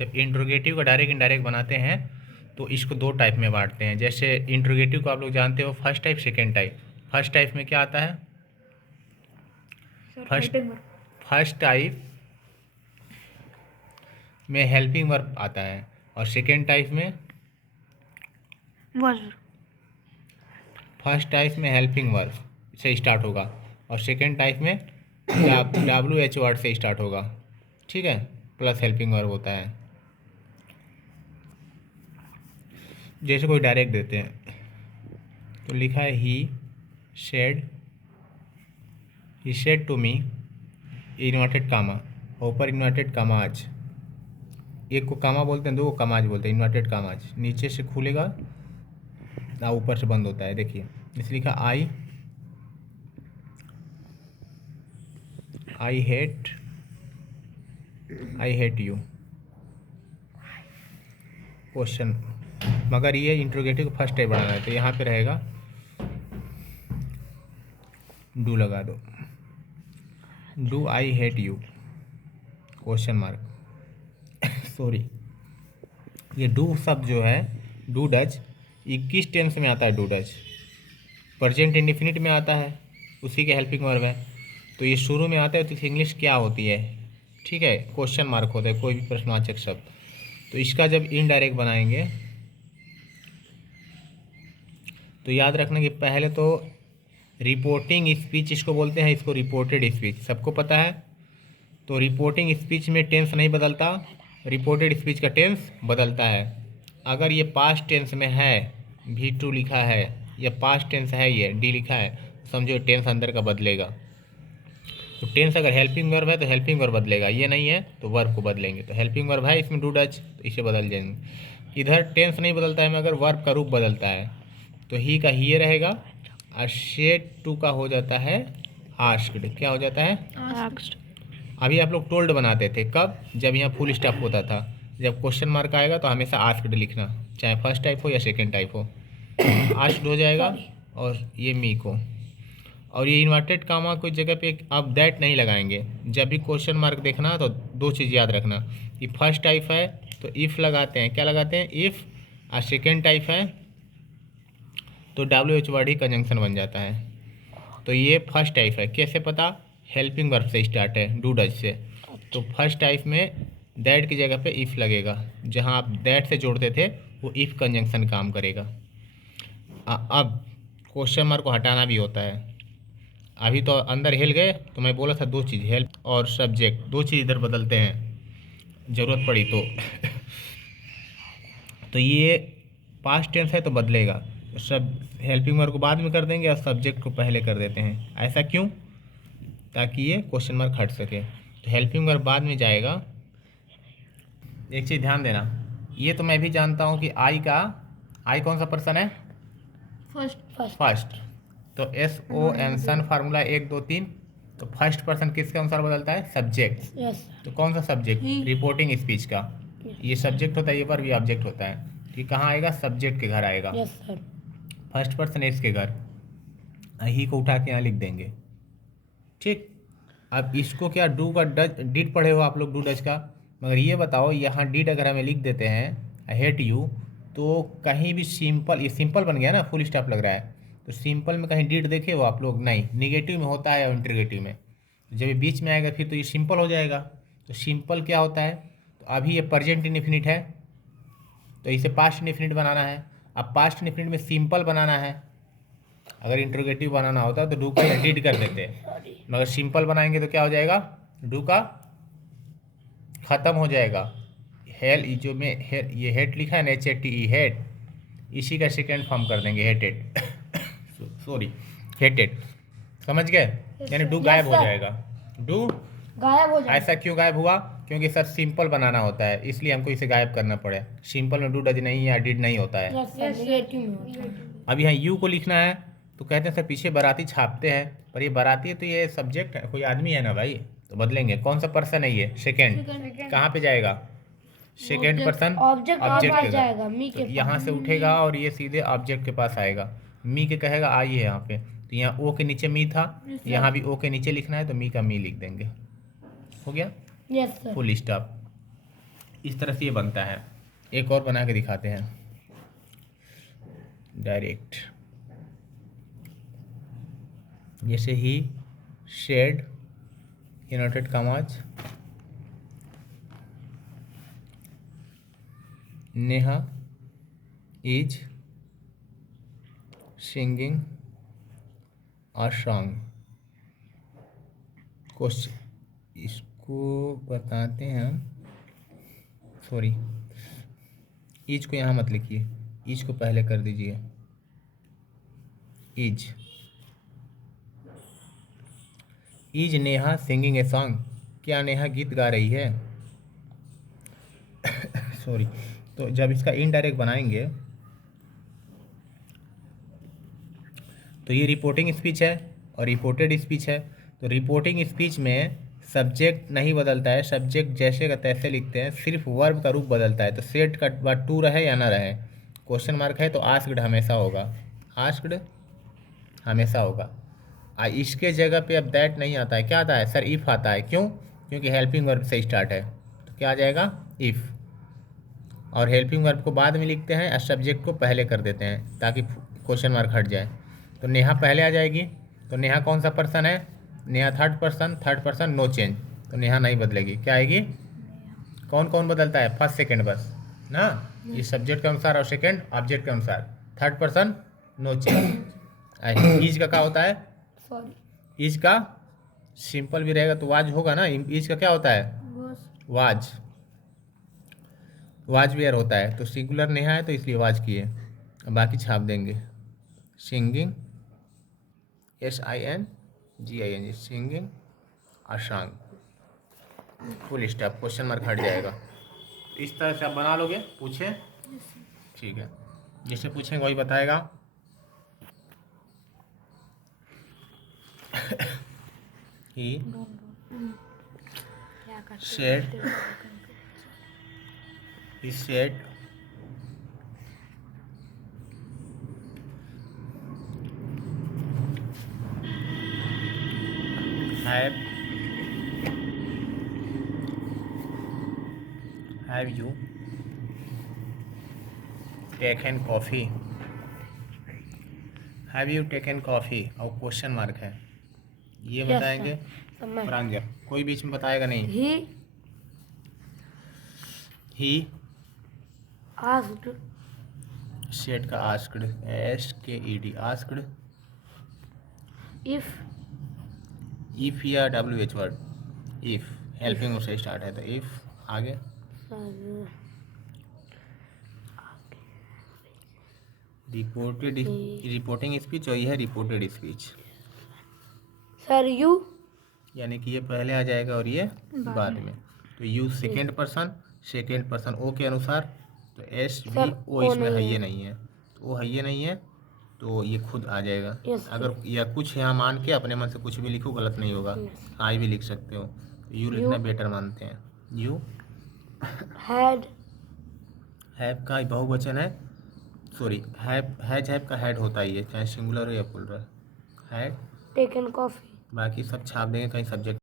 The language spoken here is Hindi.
जब इंट्रोगेटिव का डायरेक्ट इनडायरेक्ट बनाते हैं तो इसको दो टाइप में बांटते हैं। जैसे इंट्रोगेटिव को आप लोग जानते हो, first type second type. First type में क्या आता है? फर्स्ट टाइप में हेल्पिंग वर्ब आता है और सेकेंड टाइप में वर्ब। फर्स्ट टाइप में हेल्पिंग वर्ब से स्टार्ट होगा और सेकेंड टाइप में WH वर्ड से स्टार्ट होगा, ठीक है, प्लस हेल्पिंग वर्ब होता है। जैसे कोई डायरेक्ट देते हैं तो लिखा है ही said to me, inverted comma, ऊपर इन्वर्टेड कामाज, एक को कामा बोलते हैं, दो को कामाज बोलते हैं, इन्वर्टेड कामाज। नीचे से खुलेगा ना ऊपर से बंद होता है। देखिए इसलिए लिखा आई हेट यू क्वेश्चन। मगर ये इंट्रोगेटिव का फर्स्ट टाइप बनाना है तो यहाँ पे रहेगा डू लगा दो, do I hate you question mark. Sorry, ये डू शब्द जो है, डू डज 21 टेंस में आता है। डू डज प्रेजेंट इंडेफिनिट में आता है, उसी के हेल्पिंग वर्ब है। तो ये शुरू में आता है तो इंग्लिश क्या होती है, ठीक है, क्वेश्चन मार्क होता है, कोई भी प्रश्नवाचक शब्द। तो इसका जब इनडायरेक्ट बनाएंगे तो याद रखना कि पहले तो रिपोर्टिंग स्पीच इसको बोलते हैं, इसको रिपोर्टेड स्पीच सबको पता है। तो रिपोर्टिंग स्पीच में टेंस नहीं बदलता, रिपोर्टेड स्पीच का टेंस बदलता है। अगर ये पास्ट टेंस में है, V2 लिखा है, या पास्ट टेंस है, ये D लिखा है, समझो टेंस अंदर का बदलेगा। तो टेंस अगर हेल्पिंग वर्ब है तो हेल्पिंग वर्ब बदलेगा, ये नहीं है तो वर्ब को बदलेंगे। तो हेल्पिंग वर्ब है इसमें डू डज, तो इसे बदल जाएंगे। इधर टेंस नहीं बदलता है मगर वर्ब का रूप बदलता है, तो ही का ही रहेगा और शेड टू का हो जाता है आस्क्ड। क्या हो जाता है? आस्क्ड। अभी आप लोग टोल्ड बनाते थे कब? जब यहाँ फुल स्टॉप होता था। जब क्वेश्चन मार्क आएगा तो हमेशा आस्क्ड लिखना, चाहे फर्स्ट टाइप हो या सेकेंड टाइप हो। आस्क्ड हो जाएगा और ये मी को, और ये इन्वर्टेड कामा कोई जगह पे आप दैट नहीं लगाएंगे। जब भी क्वेश्चन मार्क देखना तो दो चीज़ याद रखना कि फर्स्ट टाइप है तो इफ़ लगाते हैं, क्या लगाते हैं? इफ़। और सेकेंड टाइप है तो WH वर्ड ही कंजंक्शन बन जाता है। तो ये फर्स्ट टाइप है। कैसे पता? हेल्पिंग वर्ब से स्टार्ट है, डू डज से। तो फर्स्ट टाइप में दैट की जगह पे इफ़ लगेगा, जहाँ आप दैट से जोड़ते थे वो इफ़ कंजंक्शन काम करेगा। अब क्वेश्चन मार्क को हटाना भी होता है। अभी तो अंदर हिल गए तो मैं बोला था दो चीज़, हेल्प और सब्जेक्ट, दो चीज़ इधर बदलते हैं ज़रूरत पड़ी तो। तो ये पास्ट टेंस है तो बदलेगा, सब हेल्पिंग वर्ब को बाद में कर देंगे और सब्जेक्ट को पहले कर देते हैं। ऐसा क्यों? ताकि ये क्वेश्चन मार्क हट सके। तो हेल्पिंग वर्ब बाद में जाएगा। एक चीज़ ध्यान देना, ये तो मैं भी जानता हूँ कि आई कौन सा पर्सन है? फर्स्ट। तो SON सन फार्मूला 1 2 3। तो फर्स्ट पर्सन किसके अनुसार बदलता है? सब्जेक्ट। तो कौन सा सब्जेक्ट? रिपोर्टिंग स्पीच का। ये सब्जेक्ट होता है, ये वर्ब, ये ऑब्जेक्ट होता है। ये कहाँ आएगा? सब्जेक्ट के घर आएगा। फर्स्ट पर्सन एस के घर, ही को उठा के यहाँ लिख देंगे, ठीक। अब इसको क्या डू का डज, डिड पढ़े हो आप लोग, डू डज का। मगर ये बताओ यहाँ डिड अगर हमें लिख देते हैं आई हेट यू, तो कहीं भी सिंपल, ये सिंपल बन गया ना, फुल स्टॉप लग रहा है। तो सिंपल में कहीं डिड देखे हो आप लोग? नहीं, निगेटिव में होता है और इंटरोगेटिव में। जब ये बीच में आएगा फिर तो ये सिंपल हो जाएगा। तो सिंपल क्या होता है? तो अभी ये प्रेजेंट इंडेफिनिट है तो इसे पास्ट इंडेफिनिट बनाना है। अब पास्ट इंडेफिनिट में सिंपल बनाना है। अगर इंट्रोगेटिव बनाना होता तो डू का या डिड कर देते, मगर सिंपल बनाएंगे तो क्या हो जाएगा? डू का ख़त्म हो जाएगा। हेल जो में ये हेट लिखा है ना, HATE, हेट, इसी का सेकेंड फॉर्म कर देंगे हेटेड। Sorry, hated. समझ गए? यानी डू गायब हो जाएगा। डू गायब हो जाएगा। ऐसा क्यों गायब हुआ? क्योंकि सर सिंपल बनाना होता है, इसलिए हमको इसे गायब करना पड़े। सिंपल में डू डज नहीं या डिड नहीं होता है। अब यहाँ यू को लिखना है तो कहते हैं सर पीछे बाराती छापते हैं, पर ये बाराती है तो ये सब्जेक्ट है, कोई आदमी है ना भाई, तो बदलेंगे। कौन सा पर्सन है ये? सेकेंड। कहाँ पे जाएगा? सेकेंड पर्सन ऑब्जेक्ट के जाएगा, तो यहाँ से उठेगा और ये सीधे ऑब्जेक्ट के पास आएगा। मी के कहेगा आई है यहाँ पे, तो यहाँ ओ के नीचे मी था, यहाँ भी ओ के नीचे लिखना है तो मी का मी लिख देंगे। हो गया? Yes sir. Full stop. इस तरह से ये बनता है। एक और बना के दिखाते हैं डायरेक्ट। जैसे ही said inverted commas Neha is singing a song. Question इसको बताते हैं हम, सॉरी इज को यहाँ मत लिखिए, इज को पहले कर दीजिए। Is Neha singing a song, क्या नेहा गीत गा रही है? सॉरी। तो जब इसका इनडायरेक्ट बनाएंगे तो ये रिपोर्टिंग स्पीच है और रिपोर्टेड स्पीच है। तो रिपोर्टिंग स्पीच में सब्जेक्ट नहीं बदलता है, सब्जेक्ट जैसे का तैसे लिखते हैं, सिर्फ वर्ब का रूप बदलता है। तो सेट का बाद टू रहे या ना रहे, क्वेश्चन मार्क है तो आस्क्ड हमेशा होगा, आस्क्ड हमेशा होगा। इसके जगह पे अब दैट नहीं आता है, क्या आता है सर? इफ़ आता है। क्यों? क्योंकि हेल्पिंग वर्ब से स्टार्ट है, तो क्या आ जाएगा? इफ़। और हेल्पिंग वर्ब को बाद में लिखते हैं और सब्जेक्ट को पहले कर देते हैं ताकि क्वेश्चन मार्क हट जाए। तो नेहा पहले आ जाएगी। तो नेहा कौन सा पर्सन है? Neha third person no change, तो नेहा नहीं बदलेगी। क्या आएगी? कौन कौन बदलता है? फर्स्ट सेकंड बस ना, ये सब्जेक्ट के अनुसार और सेकंड ऑब्जेक्ट के अनुसार। Third person no change. Is का क्या होता है? इज का सिंपल भी रहेगा तो वाज होगा ना। इज का क्या होता है? वाज। वाज वेयर होता है, तो सिंगुलर नेहा है तो इसलिए वाज किए, बाकी छाप देंगे। Singing SINGING, singing a song, full stop, question mark हट जाएगा। इस तरह से आप बना लोगे। पूछे? ठीक है, जिससे पूछेंगे वही बताएगा। ही said have you taken coffee? Have you taken coffee? और क्वेश्चन मार्क है, ये बताएंगे। प्रांजल कोई बीच में बताएगा नहीं। ही asked, सेड का आस्क्ड, SKED आस्क्ड। इफ या WH वर्ड, इफ हेल्पिंग से स्टार्ट है तो इफ। आगे रिपोर्टिंग स्पीच और यह है रिपोर्टेड स्पीच। सर यू, यानी कि ये पहले आ जाएगा और ये बाद में। तो यू सेकेंड पर्सन ओ के अनुसार, तो एस भी ओ इसमें है ये नहीं है, तो वो है ये नहीं है, तो ये खुद आ जाएगा। अगर या कुछ यहाँ मान के अपने मन से कुछ भी लिखो गलत नहीं होगा, आई भी लिख सकते हो। यू लिखना बेटर मानते हैं। यू हैड का बहुवचन है, सॉरी हैव का हेड होता ही है, चाहे सिंगुलर हो या प्लुरल। हैड टेकन कॉफी, बाकी सब छाप देंगे कहीं सब्जेक्ट